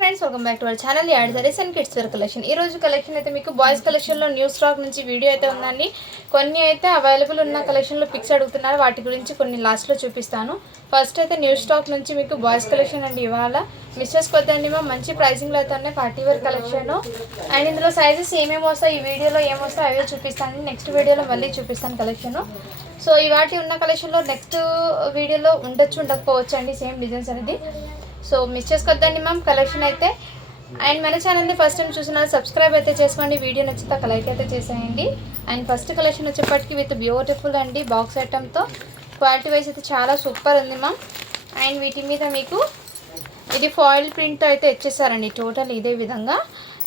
Friends, welcome back to our channel add sarees and kids wear collection. ఈ రోజు collection అయితే మీకు బాయ్స్ కలెక్షన్లో న్యూ స్టాక్ నుంచి వీడియో అయితే ఉందండి. కొన్ని అయితే అవైలబుల్ ఉన్న కలెక్షన్లో పిక్స్ అడుగుతున్నారు, వాటి గురించి కొన్ని లాస్ట్లో చూపిస్తాను. ఫస్ట్ అయితే న్యూ స్టాక్ నుంచి మీకు బాయ్స్ కలెక్షన్ అండి. ఇవాళ మిస్టర్స్ కొద్దండి మంచి ప్రైసింగ్లో అయితే ఉన్నాయి. పార్టీ వేర్ కలెక్షన్ అండ్ ఇందులో సైజెస్ ఏమేమి వస్తాయి, ఈ వీడియోలో ఏమొస్తాయి అవే చూపిస్తాను. నెక్స్ట్ వీడియోలో మళ్ళీ చూపిస్తాను కలెక్షన్. సో ఇవాటి ఉన్న కలెక్షన్లో నెక్స్ట్ వీడియోలో ఉండకపోవచ్చు అండి సేమ్ డిజైన్స్ అనేది. సో మిస్ చేసుకోవద్దండి కలెక్షన్ అయితే. అండ్ మన ఛానల్ని ఫస్ట్ టైం చూసిన సబ్స్క్రైబ్ అయితే చేసుకోండి. వీడియో నచ్చితే ఒక లైక్ అయితే చేసేయండి. అండ్ ఫస్ట్ కలెక్షన్ వచ్చేప్పటికి విత్ బ్యూటిఫుల్ అండి బాక్స్ ఐటమ్తో క్వాలిటీ వైజ్ అయితే చాలా సూపర్ ఉంది అండ్ వీటి మీద మీకు ఇది ఫాయిల్ ప్రింట్ అయితే ఇచ్చేసారండి టోటల్ ఇదే విధంగా.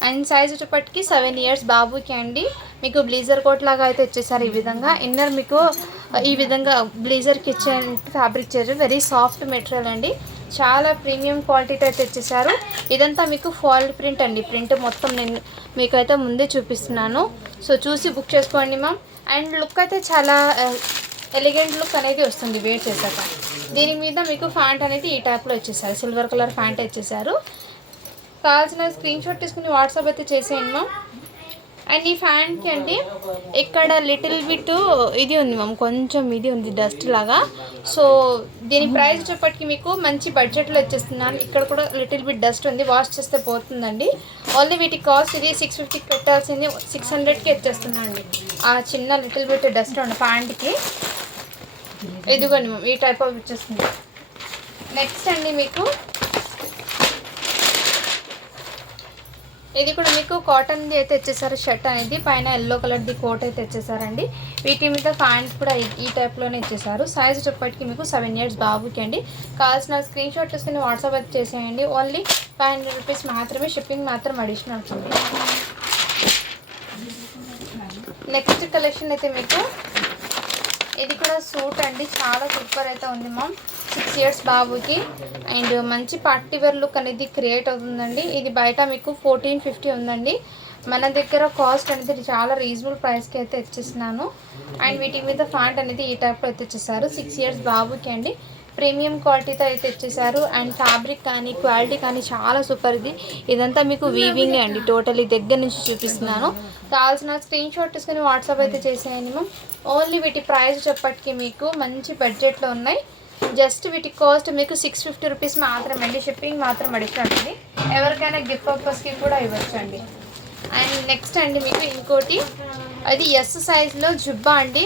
అండ్ సైజ్ వచ్చేప్పటికి 7 years బాబుకి అండి. మీకు బ్లీజర్ కోట్ లాగా అయితే ఇచ్చేసారు ఈ విధంగా. ఇన్నర్ మీకు ఈ విధంగా బ్లీజర్కి ఇచ్చే ఫ్యాబ్రిక్ చేసారు. వెరీ సాఫ్ట్ మెటీరియల్ అండి, చాలా ప్రీమియం క్వాలిటీతో అయితే ఇచ్చేసారు. ఇదంతా మీకు ఫాయిల్ ప్రింట్ అండి. ప్రింట్ మొత్తం నేను మీకైతే ముందే చూపిస్తున్నాను. సో చూసి బుక్ చేసుకోండి అండ్ లుక్ అయితే చాలా ఎలిగెంట్ లుక్ అనేది వస్తుంది వేర్ చేశాక. దీని మీద మీకు ఫ్యాంట్ అనేది ఈ టైప్లో ఇచ్చేసారు, సిల్వర్ కలర్ ఫ్యాంట్ ఇచ్చేసారు. కావాల్సిన స్క్రీన్ షాట్ తీసుకుని వాట్సాప్ అయితే చేసేయండి అండ్ ఈ ఫ్యాన్కి అండి ఇక్కడ లిటిల్ బిట్ ఇది ఉంది కొంచెం ఇది ఉంది డస్ట్ లాగా. సో దీని ప్రైస్ వచ్చేప్పటికి మీకు మంచి బడ్జెట్లో వచ్చేస్తున్నాను. ఇక్కడ కూడా లిటిల్ బిట్ డస్ట్ ఉంది, వాష్ చేస్తే పోతుందండి. ఓన్లీ వీటి కాస్ట్ ఇది 650 పెట్టాల్సింది 600కి వచ్చేస్తున్నాను అండి. ఆ చిన్న లిటిల్ బిట్ డస్ట్ ఉంది ప్యాంట్కి. ఇదిగోండి ఈ టైప్ ఆఫ్ వచ్చేస్తుంది. నెక్స్ట్ అండి మీకు ఇది కూడా మీకు కాటన్ది అయితే ఇచ్చేసారు. షర్ట్ అనేది పైన ఎల్లో కలర్ది కోట్ అయితే ఇచ్చేసారండి. వీటి మీద ప్యాంట్ కూడా ఈ టైప్లోనే ఇచ్చేసారు. సైజ్ చెప్పటికి మీకు 7 years బాబుకి అండి. కావాల్సిన స్క్రీన్ షాట్ తీసుకుని వాట్సాప్ అయితే చేసేయండి. ఓన్లీ 500 rupees మాత్రమే, షిప్పింగ్ మాత్రం అడిషనల్ అవుతుంది. నెక్స్ట్ కలెక్షన్ అయితే మీకు ఇది కూడా సూట్ అండి, చాలా సూపర్ అయితే ఉంది 6 years బాబుకి. అండ్ మంచి పార్టీ వేర్ లుక్ అనేది క్రియేట్ అవుతుందండి. ఇది బయట మీకు 1450 ఉందండి. మన దగ్గర కాస్ట్ అనేది చాలా రీజనబుల్ ప్రైస్కి అయితే ఇచ్చేస్తున్నాను. అండ్ వీటి మీద ఫ్యాంట్ అనేది ఈ టైప్లో అయితే ఇచ్చేసారు. 6 years బాబుకి అండి. ప్రీమియం క్వాలిటీతో అయితే ఇచ్చేసారు. అండ్ ఫ్యాబ్రిక్ కానీ క్వాలిటీ కానీ చాలా సూపర్. ఇదంతా మీకు వీవింగ్ అండి, టోటలీ దగ్గర నుంచి చూపిస్తున్నాను. కావాల్సిన స్క్రీన్ షాట్ తీసుకుని వాట్సాప్ అయితే చేసేయండి ఓన్లీ వీటి ప్రైస్ చెప్పటికి మీకు మంచి బడ్జెట్లో ఉన్నాయి. జస్ట్ వీటి కాస్ట్ మీకు 650 rupees మాత్రమే అండి, షిప్పింగ్ మాత్రం అడిగినట్టుంది. ఎవరికైనా గిఫ్ట్ పర్పస్కి కూడా ఇవ్వచ్చు అండి. అండ్ నెక్స్ట్ అండి మీకు ఇంకోటి అది ఎస్ సైజ్లో జుబ్బా అండి,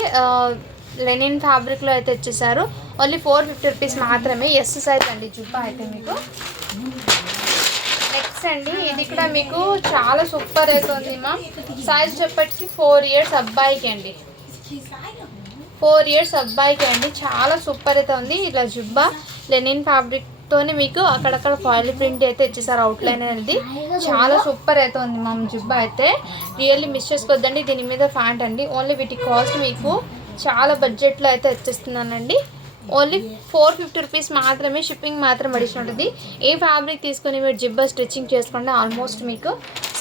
లెనిన్ ఫ్యాబ్రిక్లో అయితే ఇచ్చేసారు. ఓన్లీ 450 rupees మాత్రమే, ఎస్ సైజ్ అండి జుబ్బా అయితే మీకు. నెక్స్ట్ అండి ఇది కూడా మీకు చాలా సూపర్ అవుతుంది సైజ్ చెప్పటికి 4 years అబ్బాయికి అండి. 4 years అబ్బాయికి అండి, చాలా సూపర్ అయితే ఉంది. ఇలా జుబ్బా లెనిన్ ఫ్యాబ్రిక్తోనే మీకు అక్కడక్కడ ఫాయిల్ ప్రింట్ అయితే ఇచ్చేసారు. అవుట్లైన్ అనేది చాలా సూపర్ అయితే ఉంది జుబ్బా అయితే. రియల్లీ మిస్ చేసుకోవద్దండి. దీని మీద ఫ్యాంట్ అండి. ఓన్లీ వీటి కాస్ట్ మీకు చాలా బడ్జెట్లో అయితే వచ్చేస్తున్నానండి. ఓన్లీ 450 rupees మాత్రమే, షిప్పింగ్ మాత్రం అడిషనల్ ఉంటుంది. ఏ ఫ్యాబ్రిక్ తీసుకొని మీరు జిబ్బా స్టిచ్చింగ్ చేసుకుంటే ఆల్మోస్ట్ మీకు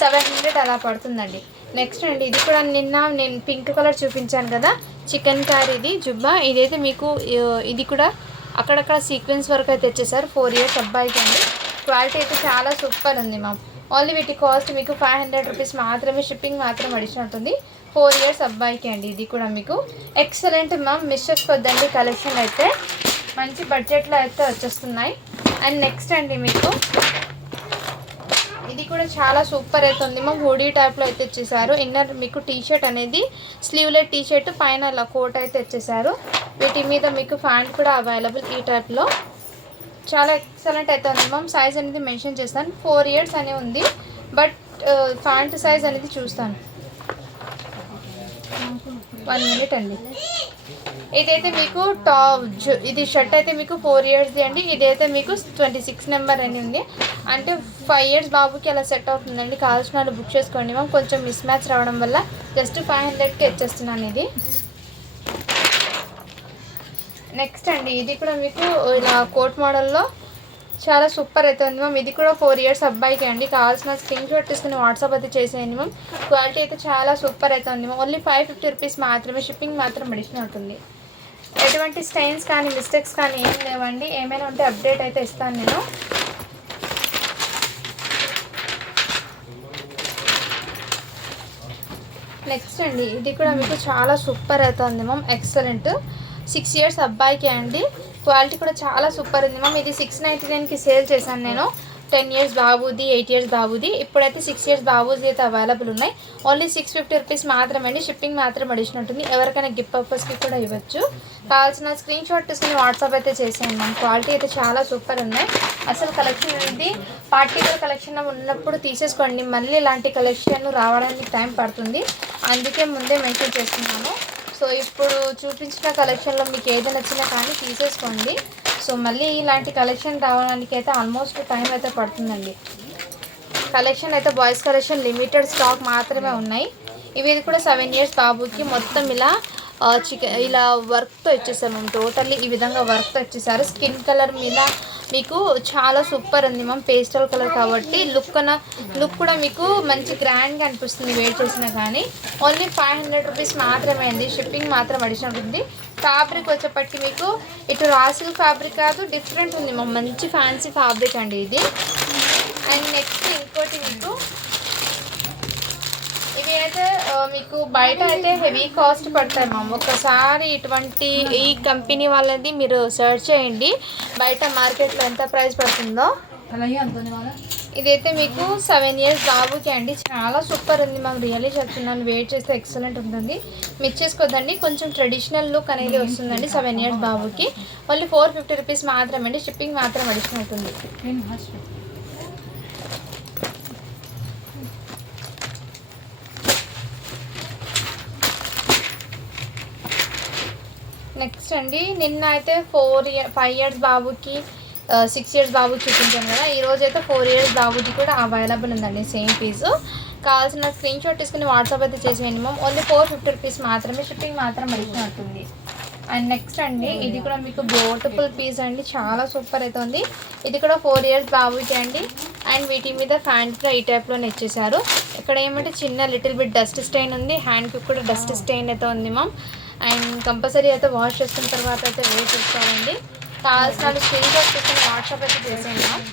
700 అలా పడుతుందండి. నెక్స్ట్ అండి ఇది కూడా నిన్న నేను పింక్ కలర్ చూపించాను కదా, చికెన్ కర్రీది జుబ్బా. ఇదైతే మీకు ఇది కూడా అక్కడక్కడ సీక్వెన్స్ వరకు అయితే తెచ్చేసారు. 4 years అబ్బాయికి అండి. క్వాలిటీ అయితే చాలా సూపర్ ఉంది ఓన్లీ వీటి కాస్ట్ మీకు 500 rupees మాత్రమే, షిప్పింగ్ మాత్రం అడిషనల్ అవుతుంది. 4 years అబ్బాయికి అండి. ఇది కూడా మీకు ఎక్సలెంట్ మిస్ చేసుకోవద్దండి. కలెక్షన్ అయితే మంచి బడ్జెట్లో అయితే వచ్చేస్తున్నాయి. అండ్ నెక్స్ట్ అండి మీకు ఇది కూడా చాలా సూపర్ అవుతుంది హూడీ టైప్లో అయితే ఇచ్చేసారు. ఇన్నర్ మీకు టీషర్ట్ అనేది స్లీవ్లెస్ టీషర్ట్, పైన ఇలా కోట్ అయితే ఇచ్చేసారు. వీటి మీద మీకు ఫ్యాంట్ కూడా అవైలబుల్ ఈ టైప్లో. చాలా ఎక్సలెంట్ అయితే ఉంది సైజ్ అనేది మెన్షన్ చేస్తాను, 4 years అనే ఉంది. బట్ ఫ్యాంట్ సైజ్ అనేది చూస్తాను, 1 minute అండి. ఇదైతే మీకు ఇది షర్ట్ అయితే మీకు 4 yearsది అండి. ఇదైతే మీకు 26 నెంబర్ అని ఉంది, అంటే 5 years బాబుకి అలా సెట్ అవుతుందండి. కావాల్సిన వాళ్ళు బుక్ చేసుకోండి కొంచెం మిస్ మ్యాచ్ రావడం వల్ల జస్ట్ 500కి వచ్చేస్తున్నాను ఇది. నెక్స్ట్ అండి ఇది కూడా మీకు ఇలా కోట్ మోడల్లో చాలా సూపర్ అయితే ఉంది ఇది కూడా 4 years అబ్బాయికి అండి. కావాల్సిన స్క్రీన్ షాట్ తీసుకుని వాట్సాప్ అయితే చేసేయండి క్వాలిటీ అయితే చాలా సూపర్ అయితే ఉంది ఓన్లీ 550 rupees మాత్రమే, షిప్పింగ్ మాత్రం అడిషనల్ అవుతుంది. ఎటువంటి స్టైన్స్ కానీ మిస్టేక్స్ కానీ ఏం లేవండి. ఏమైనా ఉంటే అప్డేట్ అయితే ఇస్తాను నేను. నెక్స్ట్ అండి ఇది కూడా మీకు చాలా సూపర్ అవుతుంది మ్యామ్, ఎక్సలెంట్. 6 ఇయర్స్ అబ్బాయికి అండి. క్వాలిటీ కూడా చాలా సూపర్ ఉంది మ్యామ్. ఇది 699కి సేల్ చేశాను నేను. 10 ఇయర్స్ బాబుది, 8 ఇయర్స్ బాబుది. ఇప్పుడైతే 6 ఇయర్స్ బాబుది అయితే అవైలబుల్ ఉన్నాయి. ఓన్లీ 650 రూపీస్ మాత్రమే అండి. షిప్పింగ్ మాత్రం అడిషన్ ఉంటుంది. ఎవరికైనా గిఫ్ట్ పర్పస్కి కూడా ఇవ్వచ్చు. కావాల్సిన స్క్రీన్ షాట్ తీసుకుని వాట్సాప్ అయితే చేసేయండి మ్యామ్. క్వాలిటీ అయితే చాలా సూపర్ ఉన్నాయి. అసలు కలెక్షన్ అనేది పార్టీకల్ కలెక్షన్ ఉన్నప్పుడు తీసేసుకోండి. మళ్ళీ ఇలాంటి కలెక్షన్ రావడానికి టైం పడుతుంది. అందుకే ముందే మెన్షన్ చేస్తున్నాను. సో ఇప్పుడు చూపించిన కలెక్షన్లో మీకు ఏది నచ్చినా కానీ తీసేసుకోండి. సో మళ్ళీ ఇలాంటి కలెక్షన్ రావడానికి అయితే ఆల్మోస్ట్ టైం అయితే పడుతుందండి. కలెక్షన్ అయితే బాయ్స్ కలెక్షన్ లిమిటెడ్ స్టాక్ మాత్రమే ఉన్నాయి. ఇవి కూడా 7 ఇయర్స్ బాబుకి మొత్తం ఇలా వర్క్తో ఇచ్చేసారు మ్యామ్. టోటల్లీ ఈ విధంగా వర్క్తో ఇచ్చేసారు. స్కిన్ కలర్ మీద మీకు చాలా సూపర్ ఉంది మ్యామ్. పేస్టల్ కలర్ కాబట్టి లుక్ కూడా మీకు మంచి గ్రాండ్గా అనిపిస్తుంది వేర్ చేసినా కానీ. ఓన్లీ 500 రూపీస్ మాత్రమే అండి. షిప్పింగ్ మాత్రం అడిషనల్ ఉంది. ఫ్యాబ్రిక్ వచ్చేప్పటికి మీకు ఇటు రాసిల్ ఫ్యాబ్రిక్ కాదు, డిఫరెంట్ ఉంది మ్యామ్. మంచి ఫ్యాన్సీ ఫ్యాబ్రిక్ అండి ఇది. అండ్ నెక్స్ట్ ఇంకోటి మీకు ఇవి అయితే మీకు బయట అయితే హెవీ కాస్ట్ పడతాయి మ్యామ్. ఒకసారి ఇటువంటి ఈ కంపెనీ వాళ్ళది మీరు సెర్చ్ చేయండి బయట మార్కెట్లో ఎంత ప్రైస్ పడుతుందో. ఇదైతే మీకు 7 ఇయర్స్ బాబుకి అండి. చాలా సూపర్ ఉంది మ్యామ్. రియల్లీ చెప్తున్నాను, వెయిట్ చేస్తే ఎక్సలెంట్ ఉంటుంది. మిస్ చేసుకోదండి. కొంచెం ట్రెడిషనల్ లుక్ అనేది వస్తుందండి 7 ఇయర్స్ బాబుకి. ఓన్లీ 450 రూపీస్ మాత్రమే అండి. షిప్పింగ్ మాత్రం అడిషనల్ అవుతుంది. నెక్స్ట్ అండి నిన్న అయితే 5 ఇయర్స్ బాబుకి 6 ఇయర్స్ బాబుకి చూపించాను కదా. ఈరోజు అయితే 4 ఇయర్స్ బాబుకి కూడా అవైలబుల్ ఉందండి సేమ్ పీసు. కావాల్సిన స్క్రీన్ షాట్ తీసుకుని వాట్సాప్ అయితే చేసి మినిమం ఓన్లీ 450 రూపీస్ మాత్రమే. షిప్పింగ్ మాత్రం అడిషన్ అవుతుంది. అండ్ నెక్స్ట్ అండి ఇది కూడా మీకు బ్యూటిఫుల్ పీస్ అండి. చాలా సూపర్ అయితే ఉంది. ఇది కూడా 4 ఇయర్స్ బాబుకి అండి. అండ్ వీటి మీద ఫ్యాంట్ కూడా ఈ టైప్లోనే ఇచ్చేసారు. ఇక్కడ ఏమంటే చిన్న లిటిల్ బిట్ డస్ట్ స్టెయిన్ ఉంది. హ్యాండ్కి కూడా డస్ట్ స్టెయిన్ అయితే ఉంది మ్యామ్. అండ్ కంపల్సరీ అయితే వాష్ చేసుకున్న తర్వాత అయితే వేర్ చేసుకోవాలండి. కావాల్సిన స్క్రీన్ షాట్ తీసుకుని వాట్సాప్ అయితే చేసేయండి మ్యామ్.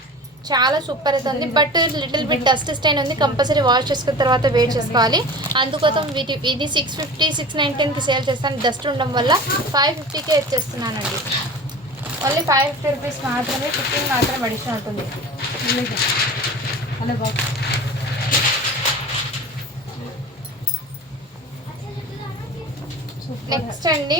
చాలా సూపర్ అయితే ఉంది. But little bit dust stain ఉంది. కంపల్సరీ వాష్ చేసుకున్న తర్వాత వేర్ చేసుకోవాలి. అందుకోసం ఇది 650 619కి సేల్ చేస్తాను. డస్ట్ ఉండడం వల్ల 550కే ఇచ్చేస్తున్నానండి. ఓన్లీ 550 రూపీస్ మాత్రమే. షిప్పింగ్ మాత్రం అడిషన్ అవుతుంది. హలో బాబు. నెక్స్ట్ అండి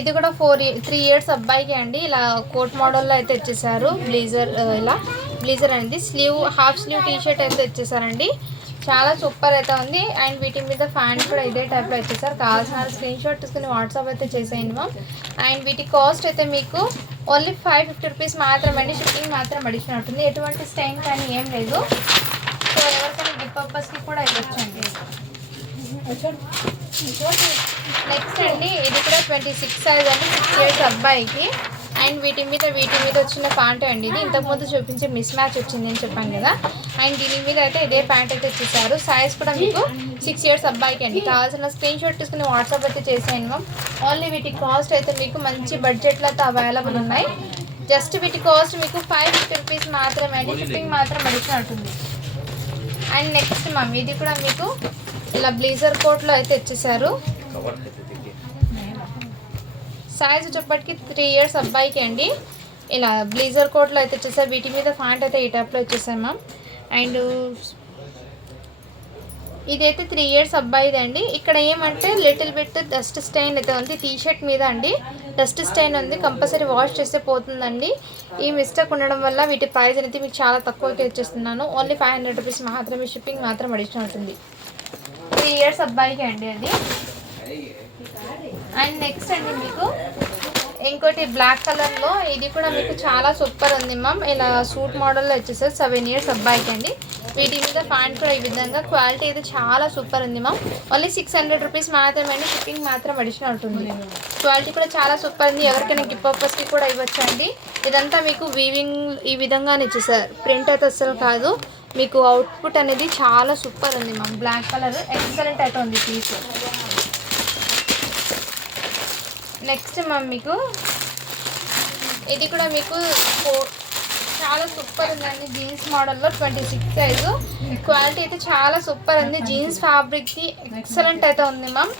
ఇది కూడా 3 ఇయర్స్ అబ్బాయికి అండి. ఇలా కోట్ మోడల్లో అయితే ఇచ్చేసారు. బ్లేజర్ అనేది హాఫ్ స్లీవ్ టీ షర్ట్ అయితే ఇచ్చేసారండి. చాలా సూపర్ అయితే ఉంది. అండ్ వీటి మీద ఫ్యాంట్ కూడా ఇదే టైప్లో ఇచ్చేసారు. కావాల్సిన స్క్రీన్ షాట్ తీసుకుని వాట్సాప్ అయితే చేసేయండి మ్యామ్. అండ్ వీటి కాస్ట్ అయితే మీకు ఓన్లీ 550 రూపీస్ మాత్రమే. షిప్పింగ్ మాత్రం అడిషన్ ఉంటుంది. ఎటువంటి స్టైన్ కానీ ఏం లేదు. సో ఎవరికైనా గిఫ్ట్ పర్పస్కి కూడా ఇవ్వచ్చండి. నెక్స్ట్ అండి ఇది కూడా 26 సైజ్ అండి. 6 ఇయర్స్ అబ్బాయికి. అండ్ వీటి మీద వచ్చిన ప్యాంట్ అండి. ఇది ఇంతకుముందు చూపించే మిస్ మ్యాచ్ వచ్చింది అని చెప్పాను కదా. అండ్ దీని మీద అయితే ఇదే ప్యాంట్ అయితే ఇచ్చేసారు. సైజ్ కూడా మీకు 6 ఇయర్స్ అబ్బాయికి అండి. కావాల్సిన స్క్రీన్ షాట్ తీసుకుని వాట్సాప్ అయితే చేసేయండి మ్యామ్. ఓన్లీ వీటి కాస్ట్ అయితే మీకు మంచి బడ్జెట్లో అయితే అవైలబుల్ ఉన్నాయి. జస్ట్ వీటి కాస్ట్ మీకు 550 రూపీస్ మాత్రమే అండి. షిప్పింగ్ మాత్రం అడిషన్ ఉంటుంది. అండ్ నెక్స్ట్ మ్యామ్ ఇది కూడా మీకు ఇలా బ్లేజర్ కోట్లో అయితే ఇచ్చేసారు. సైజ్ వచ్చేప్పటికి 3 ఇయర్స్ అబ్బాయికి అండి. ఇలా బ్లేజర్ కోట్లో అయితే ఇచ్చేసారు. వీటి మీద ఫ్యాంట్ అయితే ఈ టైప్లో ఇచ్చేసారు మ్యామ్. అండ్ ఇదైతే 3 ఇయర్స్ అబ్బాయిది అండి. ఇక్కడ ఏమంటే లిటిల్ బిట్ డస్ట్ స్టైన్ అయితే ఉంది. టీ షర్ట్ మీద అండి డస్ట్ స్టైన్ ఉంది. కంపల్సరీ వాష్ చేస్తే పోతుందండి. ఈ మిస్టేక్ ఉండడం వల్ల వీటి ప్రైస్ అనేది మీకు చాలా తక్కువగా ఇచ్చేస్తున్నాను. ఓన్లీ 500 రూపీస్ మాత్రమే. షిప్పింగ్ మాత్రం అడిషన్ అవుతుంది. 3 ఇయర్స్ అబ్బాయికి అండి అది. అండ్ నెక్స్ట్ అండి మీకు ఇంకోటి బ్లాక్ కలర్లో ఇది కూడా మీకు చాలా సూపర్ ఉంది మ్యామ్. ఇలా సూట్ మోడల్లో వచ్చేసారు. 7 ఇయర్స్ అబ్బాయికి అండి. వీటి మీద ప్యాంట్ కూడా ఈ విధంగా. క్వాలిటీ అయితే చాలా సూపర్ ఉంది మ్యామ్. ఓన్లీ 600 రూపీస్ మాత్రమే అండి. షిప్పింగ్ మాత్రం అడిషనల్ ఉంటుంది. క్వాలిటీ కూడా చాలా సూపర్ ఉంది. ఎవరికైనా గిఫ్ట్ పర్పస్కి కూడా ఇవ్వచ్చండి. ఇదంతా మీకు వీవింగ్ ఈ విధంగానే ఇచ్చేసారు. ప్రింట్ అయితే అస్సలు కాదు. మీకు అవుట్పుట్ అనేది చాలా సూపర్ ఉంది మ్యామ్. బ్లాక్ కలర్ ఎక్సలెంట్ అయితే ఉంది పీస్. నెక్స్ట్ మ్యామ్ మీకు ఇది కూడా మీకు చాలా చాలా సూపర్ ఉందండి. జీన్స్ మోడల్లో 26 సైజు. క్వాలిటీ అయితే చాలా సూపర్ ఉంది. జీన్స్ ఫ్యాబ్రిక్కి ఎక్సలెంట్ అయితే ఉంది మ్యామ్.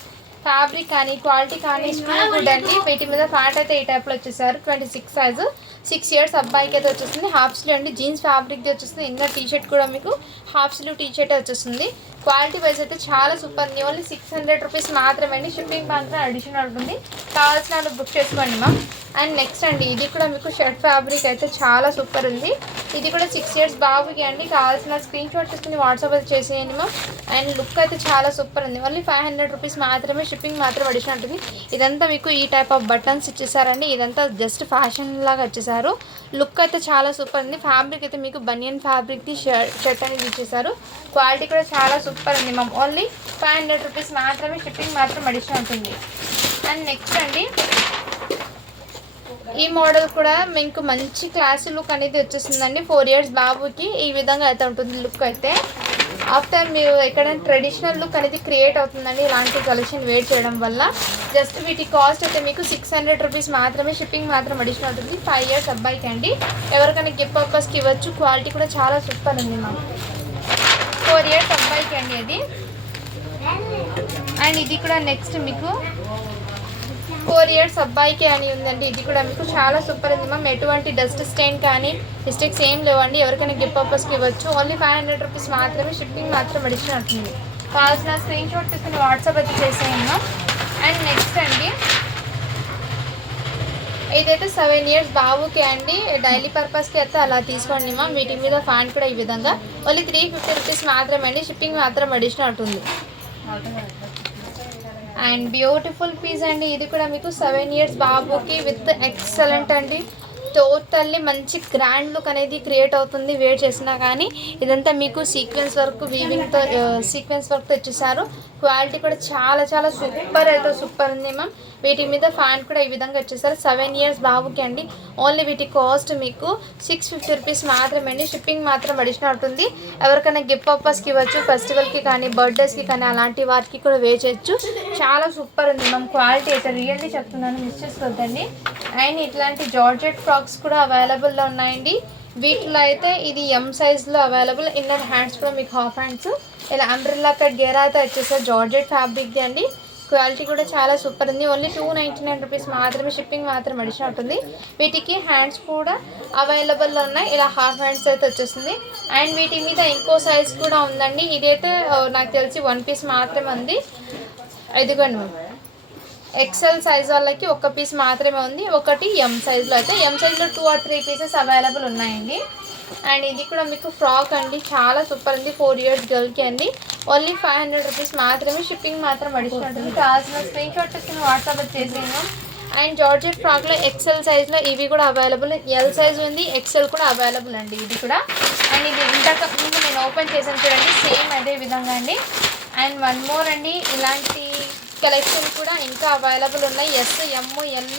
ఫ్యాబ్రిక్ కానీ క్వాలిటీ కానీ స్క్రూ గుడ్ అండి. వీటి మీద ఫ్యాట్ అయితే ఈ టైప్లో వచ్చేసారు. 26 సైజు, 6 ఇయర్స్ అబ్బాయికి అయితే వచ్చేస్తుంది. హాఫ్ స్లీవ్ అండి, జీన్స్ ఫ్యాబ్రిక్ది వచ్చేస్తుంది. ఇంకా టీ షర్ట్ కూడా మీకు హాఫ్ స్లీవ్ టీ షర్ట్ వచ్చేస్తుంది. క్వాలిటీ వైజ్ అయితే చాలా సూపర్ ఉంది. ఓన్లీ 600 రూపీస్ మాత్రమే అండి. షిప్పింగ్ మాత్రం అడిషనల్ ఉంటుంది. కావాల్సిన వాళ్ళు బుక్ చేసుకోండి మ్యామ్. అండ్ నెక్స్ట్ అండి, ఇది కూడా మీకు షర్ట్ ఫ్యాబ్రిక్ అయితే చాలా సూపర్ ఉంది. ఇది కూడా 6 ఇయర్స్ బాబుకి అండి. కావాల్సిన స్క్రీన్ షాట్ తీసుకుని వాట్సాప్ అయితే చేసేయండి మ్యామ్. అండ్ లుక్ అయితే చాలా సూపర్ ఉంది. ఓన్లీ 500 రూపీస్ మాత్రమే. షిప్పింగ్ మాత్రం అడిషనల్ ఉంటుంది. ఇదంతా మీకు ఈ టైప్ ఆఫ్ బటన్స్ ఇచ్చేసారండి. ఇదంతా జస్ట్ ఫ్యాషన్ లాగా వచ్చేసారు. లుక్ అయితే చాలా సూపర్ ఉంది. ఫ్యాబ్రిక్ అయితే మీకు బనియన్ ఫ్యాబ్రిక్ది షర్ట్ అనేది ఇచ్చేసారు. క్వాలిటీ కూడా చాలా సూపర్ ఉంది మ్యామ్. ఓన్లీ 500 రూపీస్ మాత్రమే. షిప్పింగ్ మాత్రం అడిషనల్ ఉంటుంది. అండ్ నెక్స్ట్ అండి, ఈ మోడల్ కూడా మీకు మంచి క్లాసీ లుక్ అనేది వచ్చేస్తుందండి. 4 ఇయర్స్ బాబుకి ఈ విధంగా అయితే ఉంటుంది లుక్ అయితే. ఆఫ్టర్ మీరు ఎక్కడైనా ట్రెడిషనల్ లుక్ అనేది క్రియేట్ అవుతుందండి ఇలాంటి కలెక్షన్ వేర్ చేయడం వల్ల. జస్ట్ వీటి కాస్ట్ అయితే మీకు 600 రూపీస్ మాత్రమే. షిప్పింగ్ మాత్రం అడిషనల్ ఉంటుంది. 5 ఇయర్స్ అబ్బాయికి అండి. ఎవరికైనా గిఫ్ట్ పర్పస్కి ఇవ్వచ్చు. క్వాలిటీ కూడా చాలా సూపర్ ఉంది మ్యామ్. 4 ఇయర్స్ అబ్బాయికి అండి అది. అండ్ ఇది కూడా నెక్స్ట్ మీకు 4 ఇయర్స్ అబ్బాయికి అని ఉందండి. ఇది కూడా మీకు చాలా సూపర్ ఉంది మ్యామ్. ఎటువంటి డస్ట్ స్టెయిన్ కానీ మిస్టేక్స్ ఏం లేవండి. ఎవరికైనా గిఫ్ట్ పర్పస్కి ఇవ్వచ్చు. ఓన్లీ 500 రూపీస్ మాత్రమే. షిప్పింగ్ మాత్రం అడిషనల్ అవుతుంది. కావాల్సిన స్క్రీన్ షాట్ తీసుకుని వాట్సాప్ అయితే చేసేయండి మ్యామ్. అండ్ నెక్స్ట్ అండి, ఇదైతే 7 ఇయర్స్ బాబుకి అండి. డైలీ పర్పస్కి అయితే అలా తీసుకోండి మ్యామ్. వీటి మీద ఫ్యాన్ కూడా ఈ విధంగా. ఓన్లీ 350 రూపీస్ మాత్రమే అండి. షిప్పింగ్ మాత్రం అడిషనల్ అవుతుంది. అండ్ బ్యూటిఫుల్ పీస్ అండి. ఇది కూడా మీకు 7 ఇయర్స్ బాబుకి విత్ ఎక్సలెంట్ అండి. టోటల్లీ మంచి గ్రాండ్ లుక్ అనేది క్రియేట్ అవుతుంది వేర్ చేసినా కానీ. ఇదంతా మీకు సీక్వెన్స్ వర్క్ వీవింగ్తో సీక్వెన్స్ వర్క్తో ఇచ్చేసారు. క్వాలిటీ కూడా చాలా చాలా సూపర్ అయితే సూపర్ ఉంది మ్యామ్. వీటి మీద ఫ్యాన్ కూడా ఈ విధంగా వచ్చేసారు. 7 ఇయర్స్ బాబుకి అండి. ఓన్లీ వీటి కాస్ట్ మీకు 650 రూపీస్ మాత్రమే అండి. షిప్పింగ్ మాత్రం అడిషనల్ ఉంటుంది. ఎవరికైనా గిఫ్ట్ పర్పస్కి ఇవ్వచ్చు. ఫెస్టివల్కి కానీ బర్త్డేస్కి కానీ అలాంటి వాటికి కూడా వేర్ చేయొచ్చు. చాలా సూపర్ ఉంది మ్యామ్. క్వాలిటీ అయితే రియల్లీ చెప్తున్నాను, మిస్ చేసుకోవద్దండి. అండ్ ఇట్లాంటి జార్జెట్ ఫ్రాక్స్ కూడా అవైలబుల్లో ఉన్నాయండి. వీటిలో అయితే ఇది ఎం సైజ్లో అవైలబుల్. ఇన్నర్ హ్యాండ్స్ కూడా మీకు హాఫ్ హ్యాండ్స్ ఇలా అంబ్రెల్లా కట్ గేరా అయితే వచ్చేసారు. జార్జెట్ ఫ్యాబ్రిక్ది అండి. క్వాలిటీ కూడా చాలా సూపర్ ఉంది. ఓన్లీ 299 రూపీస్ మాత్రమే. షిప్పింగ్ మాత్రం అడిషనల్ ఉంటుంది. వీటికి హ్యాండ్స్ కూడా అవైలబుల్లో ఉన్నాయి. ఇలా హాఫ్ హ్యాండ్స్ అయితే వచ్చేస్తుంది. అండ్ వీటి మీద ఇంకో సైజ్ కూడా ఉందండి. ఇదైతే నాకు తెలిసి 1 పీస్ మాత్రమే ఉంది. ఇదిగోండి, ఎక్సెల్ సైజ్ వాళ్ళకి 1 పీస్ మాత్రమే ఉంది. ఒకటి ఎం సైజ్లో అయితే. ఎం సైజ్లో 2 or 3 పీసెస్ అవైలబుల్ ఉన్నాయండి. అండ్ ఇది కూడా మీకు ఫ్రాక్ అండి. చాలా సూపర్ ఉంది. 4 ఇయర్స్ గర్ల్కి అండి. ఓన్లీ 500 రూపీస్ మాత్రమే. షిప్పింగ్ మాత్రం అడిషనల్ ఉంటుంది. కావాల్సిన స్క్రీన్ షాట్ తీసుకుని వాట్సాప్ చేసేను. అండ్ జార్జెట్ ఫ్రాక్లో ఎక్సెల్ సైజ్లో ఇవి కూడా అవైలబుల్. ఎల్ సైజ్ ఉంది, ఎక్సెల్ కూడా అవైలబుల్ అండి ఇది కూడా. అండ్ ఇది ఇంతకు ముందు నేను ఓపెన్ చేసాను చూడండి, సేమ్ అదే విధంగా అండి. అండ్ 1 మోర్ అండి, ఇలాంటి కలెక్షన్ కూడా ఇంకా అవైలబుల్ ఉన్నాయి. ఎస్, ఎమ్, ఎల్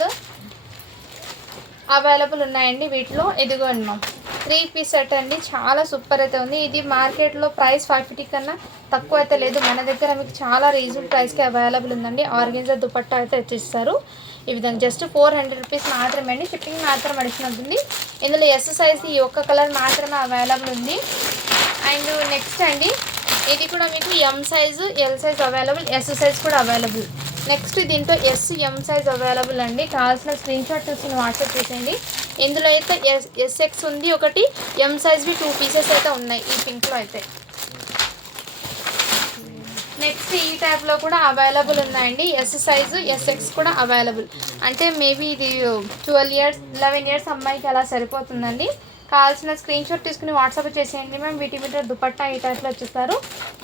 అవైలబుల్ ఉన్నాయండి వీటిలో. ఇదిగోండి మ్యామ్, 3 పీస్ సెట్ అండి. చాలా సూపర్ అయితే ఉంది. ఇది మార్కెట్లో ప్రైస్ 550 కన్నా తక్కువ అయితే లేదు. మన దగ్గర మీకు చాలా రీజనబుల్ ప్రైస్కి అవైలబుల్ ఉందండి. ఆర్గెన్జా దుపట్టా అయితే వచ్చేస్తారు ఈ విధంగా. జస్ట్ 400 రూపీస్ మాత్రమే అండి. షిప్పింగ్ మాత్రం అడిషనల్ ఉంటుంది. ఇందులో ఎస్ సైజ్ ఈ ఒక్క కలర్ మాత్రమే అవైలబుల్ ఉంది. అండ్ నెక్స్ట్ అండి, ఇది కూడా మీకు M size, L size available, S size కూడా అవైలబుల్. నెక్స్ట్ దీంట్లో ఎస్, ఎం సైజ్ అవైలబుల్ అండి. కావాల్సిన స్క్రీన్ షాట్ తీసుకుని వాట్సాప్ చేసేయండి. ఇందులో అయితే ఎస్ఎక్స్ ఉంది ఒకటి, ఎం సైజ్వి 2 పీసెస్ అయితే ఉన్నాయి ఈ పింక్లో అయితే. నెక్స్ట్ ఈ టైప్లో కూడా అవైలబుల్ ఉన్నాయండి. ఎస్ సైజు, ఎస్ఎక్స్ కూడా అవైలబుల్. అంటే మేబీ ఇది 12 ఇయర్స్ 11 ఇయర్స్ అమ్మాయికి అలా సరిపోతుందండి. కావాల్సిన స్క్రీన్ షాట్ తీసుకుని వాట్సాప్ చేసేయండి మ్యామ్. వీటి మీద దుపట్టా ఈ టైప్లో వచ్చేస్తారు.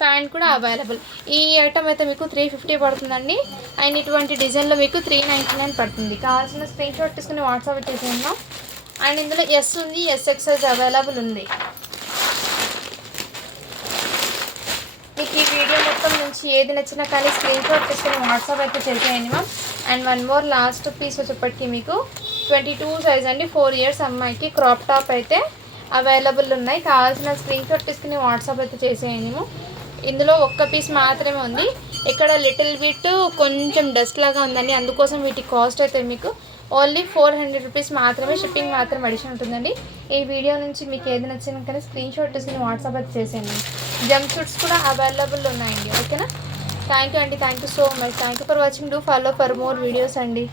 ప్యాంట్ కూడా అవైలబుల్. ఈ ఐటమ్ అయితే మీకు 350 పడుతుందండి. అండ్ ఇటువంటి డిజైన్లో మీకు 399 పడుతుంది. కావాల్సిన స్క్రీన్ షాట్ తీసుకుని వాట్సాప్ చేసేయండి మ్యామ్. అండ్ ఇందులో ఎస్ ఉంది, ఎస్ఎక్స్ సైజ్ అవైలబుల్ ఉంది. మీకు ఈ వీడియో మొత్తం నుంచి ఏది నచ్చినా కానీ స్క్రీన్ షాట్ తీసుకుని వాట్సాప్ అయితే చేసేయండి ma'am. And 1 more last piece వచ్చేప్పటికి మీకు 22 సైజ్ అండి. 4 ఇయర్స్ అమ్మాయికి క్రాప్ టాప్ అయితే అవైలబుల్ ఉన్నాయి. కావాల్సిన స్క్రీన్ షాట్ తీసుకుని వాట్సాప్ అయితే చేసేయండి. ఇందులో 1 పీస్ మాత్రమే ఉంది. ఇక్కడ లిటిల్ బిట్ కొంచెం డస్ట్ లాగా ఉందండి. అందుకోసం వీటి కాస్ట్ అయితే మీకు ఓన్లీ 400 రూపీస్ మాత్రమే, షిప్పింగ్ మాత్రం అడిషన్ ఉంటుందండి. ఈ వీడియో నుంచి మీకు ఏది నచ్చినా కానీ స్క్రీన్ షాట్ తీసుకుని వాట్సాప్ అయితే చేసేయండి. జంప్ సూట్స్ కూడా అవైలబుల్ ఉన్నాయండి. ఓకేనా? థ్యాంక్ యూ అండి. Thank you so much. Thank you for watching. Do follow for more videos అండి.